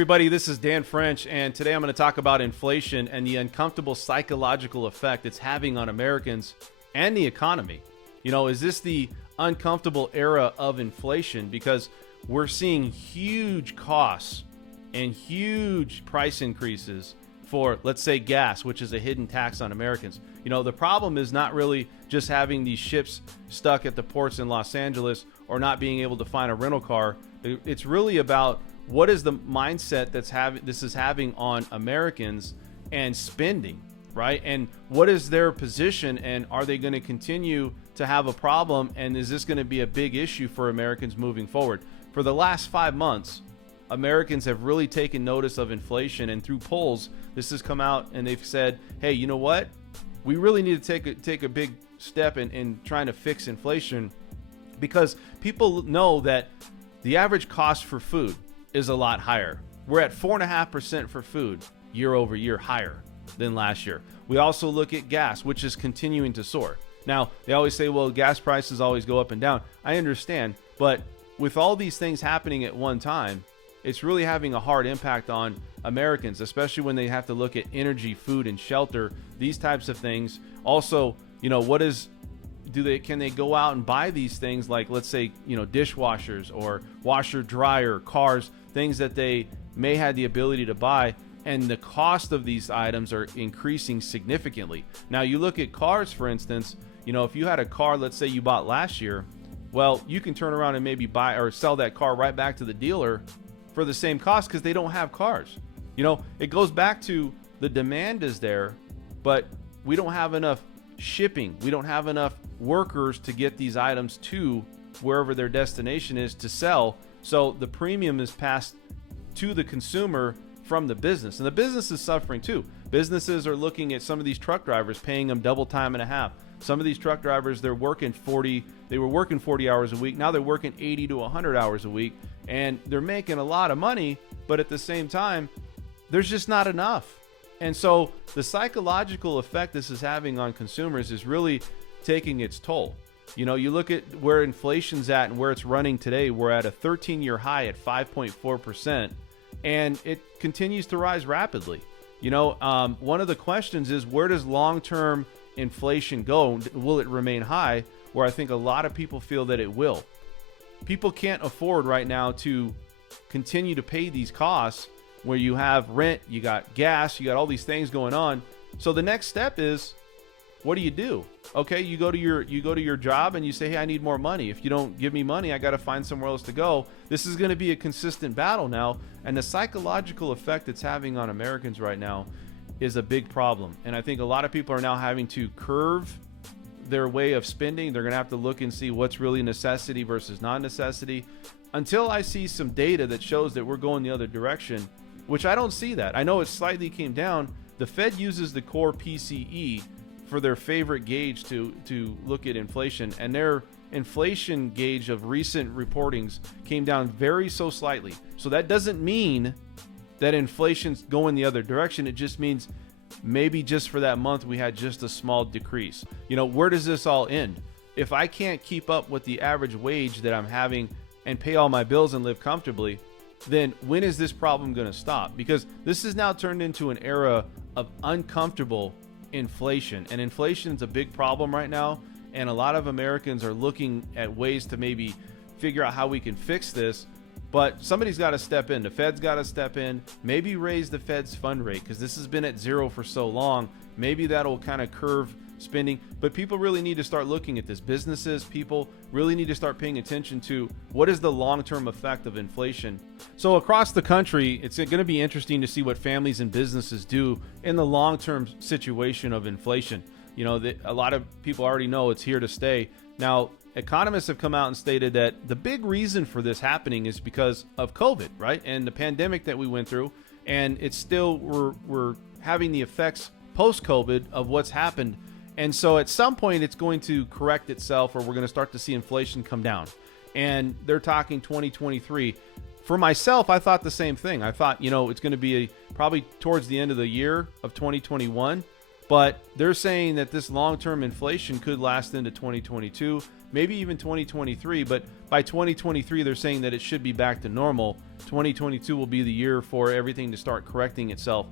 everybody, this is Dan French, and today I'm going to talk about inflation and the uncomfortable psychological effect it's having on Americans and the economy. You know, is this the uncomfortable era of inflation? Because we're seeing huge costs and huge price increases for, let's say, gas, which is a hidden tax on Americans. You know, the problem is not really just having these ships stuck at the ports in Los Angeles or not being able to find a rental car. It's really about what is the mindset this is having on Americans and spending, right? And what is their position, and are they going to continue to have a problem, and is this going to be a big issue for Americans moving forward? For the last 5 months, Americans have really taken notice of inflation, and through polls, this has come out and they've said, hey, you know what? We really need to take a big step in trying to fix inflation, because people know that the average cost for food is a lot higher. We're at 4.5% for food year over year higher than last year. We also look at gas, which is continuing to soar. Now, they always say, well, gas prices always go up and down. I understand, but with all these things happening at one time, it's really having a hard impact on Americans, especially when they have to look at energy, food, and shelter, these types of things. Also, you know, can they go out and buy these things, like, let's say, you know, dishwashers or washer, dryer, cars, things that they may have the ability to buy, and the cost of these items are increasing significantly. Now, you look at cars, for instance, you know, if you had a car, let's say you bought last year, well, you can turn around and maybe buy or sell that car right back to the dealer for the same cost because they don't have cars. You know, it goes back to the demand is there, but we don't have enough shipping. We don't have enough workers to get these items to wherever their destination is to sell. So the premium is passed to the consumer from the business, and the business is suffering too. Businesses are looking at some of these truck drivers, paying them double time and a half. Some of these truck drivers, they were working 40 hours a week. Now they're working 80 to 100 hours a week, and they're making a lot of money, but at the same time, there's just not enough. And so the psychological effect this is having on consumers is really taking its toll. You know, you look at where inflation's at and where it's running today. We're at a 13-year high at 5.4%, and it continues to rise rapidly. You know, one of the questions is, where does long-term inflation go? Will it remain high? Where I think a lot of people feel that it will. People can't afford right now to continue to pay these costs, where you have rent, you got gas, you got all these things going on. So the next step is, what do? Okay, you go to your job and you say, hey, I need more money. If you don't give me money, I got to find somewhere else to go. This is going to be a consistent battle now, and the psychological effect it's having on Americans right now is a big problem. And I think a lot of people are now having to curve their way of spending. They're going to have to look and see what's really necessity versus non-necessity. Until I see some data that shows that we're going the other direction, which I don't see that. I know it slightly came down. The Fed uses the core PCE for their favorite gauge to look at inflation, and their inflation gauge of recent reportings came down very so slightly. So that doesn't mean that inflation's going the other direction. It just means maybe just for that month we had just a small decrease. You know, where does this all end? If I can't keep up with the average wage that I'm having and pay all my bills and live comfortably, then when is this problem going to stop? Because this is now turned into an era of uncomfortable inflation, and inflation is a big problem right now, and a lot of Americans are looking at ways to maybe figure out how we can fix this. But somebody's got to step in. The Fed's got to step in, maybe raise the Fed's fund rate, because this has been at zero for so long. Maybe that'll kind of curve spending, but people really need to start looking at this. Businesses, people really need to start paying attention to what is the long-term effect of inflation. So across the country, it's going to be interesting to see what families and businesses do in the long-term situation of inflation. You know, a lot of people already know it's here to stay. Now, economists have come out and stated that the big reason for this happening is because of COVID, right? And the pandemic that we went through, and it's still, we're having the effects post-COVID of what's happened. And so at some point it's going to correct itself, or we're going to start to see inflation come down. And they're talking 2023. For myself, I thought the same thing. I thought, you know, it's going to be probably towards the end of the year of 2021. But they're saying that this long-term inflation could last into 2022, maybe even 2023. But by 2023, they're saying that it should be back to normal. 2022 will be the year for everything to start correcting itself.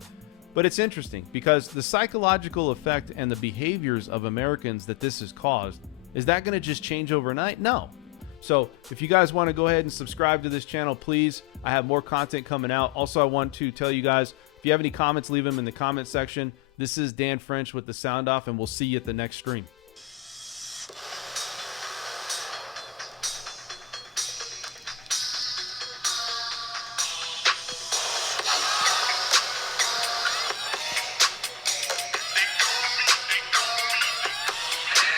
But it's interesting because the psychological effect and the behaviors of Americans that this has caused, is that going to just change overnight? No. So if you guys want to go ahead and subscribe to this channel, please. I have more content coming out. Also, I want to tell you guys, if you have any comments, leave them in the comment section. This is Dan French with the Sound Off, and we'll see you at the next stream.